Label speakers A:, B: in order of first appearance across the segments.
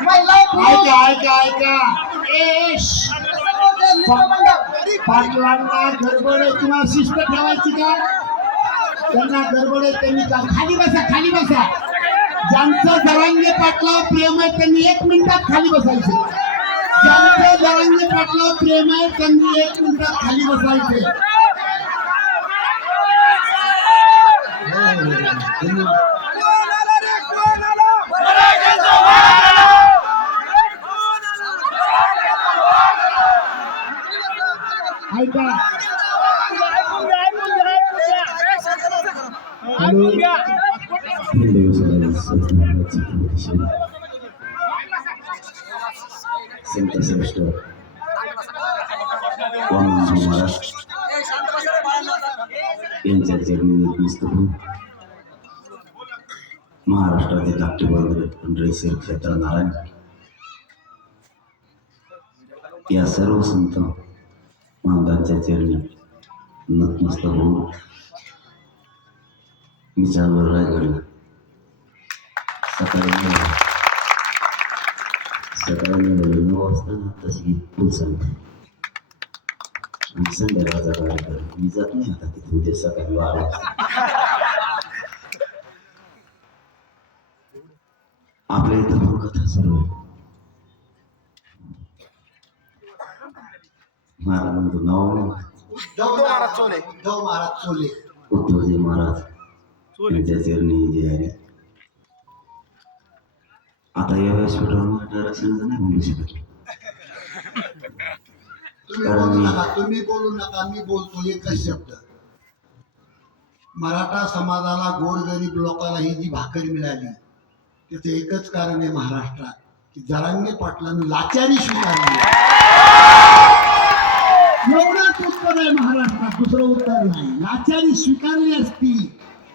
A: ऐका ऐका ऐका. पाटलांना गडबड तुम्हाला शिस्त ठेवायची का त्यांना गडबड त्यांनी का खाली बसा खाली बसा ज्यांचं जरांगे पाटलावर प्रेम आहे त्यांनी एक मिनिटात खाली बसायचे ज्यांचं जरांगे पाटलावर प्रेम आहे त्यांनी एक मिनिटात खाली बसायचे हो, हो, हो. धन्यवाद. ऐका हॅलो
B: महाराज यांच्या चरणी महाराष्ट्राचे धाकटे बंधू क्षेत्र नारायण. या सर्व संत महाराजांच्या चरणी नतमस्त होऊन मी रायगडला. सकाळी सकाळी नऊ वाजता तशी पूल सांगते आणि संध्याकाळचा कार्यक्रम मी जात नाही आता तिथे उद्या सकाळी बारा वाजता. आपल्या इथं कथा सर्व? नाव
A: महाराज चोले. महाराज चोले.
B: उद्धवजी महाराज यांच्या चरणी जे आहे. आता या व्यासपीठावर नाही बोलू शकत.
A: तुम्ही बोलू नका तुम्ही बोलू नका मी बोलतो एकच शब्द. मराठा समाजाला गोरगरीब लोकांना ही जी भाकर मिळाली त्याचं एकच कारण आहे महाराष्ट्रात की जरांगे पाटलांनी लाचारी स्वीकारली. एवढंच उत्तर आहे महाराष्ट्रात दुसरं उत्तर नाही. लाचारी स्वीकारली असती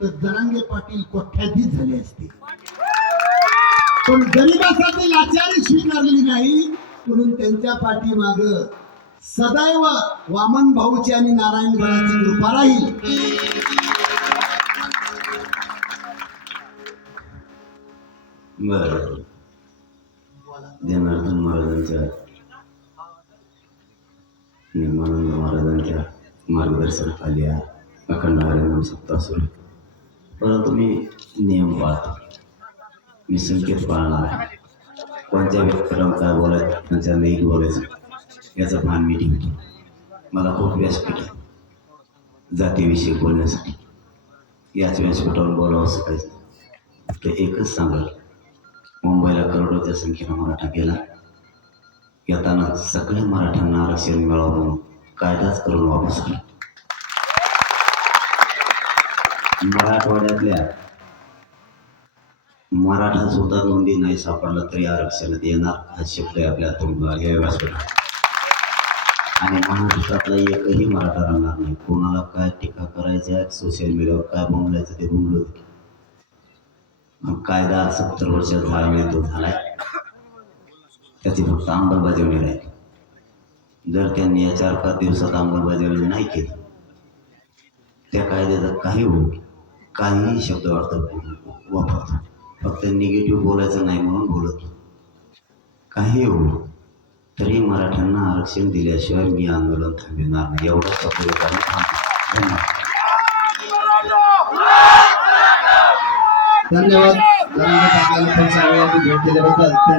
A: तर जरांगे पाटील कोठ्याधीच झाले असते. पण गरिबासाठी लाचारी स्वीकारली नाही म्हणून त्यांच्या पाठीमाग सदैव वामन भाऊची आणि नारायण गडाची कृपा राहील.
B: बर. जनार्दन महाराजांच्या निर्मानंद महाराजांच्या मार्गदर्शनाखाली आहे. अखंड हरिनाम सप्ताह सुरू परंतु मी नियम पाळतो. मी संकेत पाळणार आहे. कोणत्या व्यक्तीला काय बोलायचं त्यांच्या नाही बोलायचं याचं भान मी ठेवतो. मला खूप व्यासपीठ आहे जातीविषयी बोलण्यासाठी. याच व्यासपीठावर बोलावं असं तर ते एकच सांगाल मुंबईला करोडोच्या संख्येनं मराठा गेला. येताना सगळ्या मराठ्यांना आरक्षण मिळावं म्हणून कायदाच करून वापस आला. मराठवाड्यातल्या मराठा सुद्धा नोंदी नाही सापडला तरी आरक्षणात येणार हा शब्द आपल्या तोंडवर या आणि महाराष्ट्रातला एकही मराठा राहणार नाही. कोणाला काय टीका करायच्या सोशल मीडियावर काय बोंबलायचं ते बोंबलं मग कायदा सत्तर वर्षात झाला नाही तो झालाय. त्याची फक्त अंमलबजावणी राहील जर त्यांनी या चार पाच दिवसात अंमलबजावणी नाही केली त्या कायद्याचा काही हो काहीही शब्द अर्थ वापरतो. फक्त निगेटिव्ह बोलायचं नाही म्हणून बोलतो. काही हो तरी मराठ्यांना आरक्षण दिल्याशिवाय मी आंदोलन थांबविणार नाही. एवढं शब्द धन्यवाद.
A: धन्यवाद. भेट दिल्याबद्दल.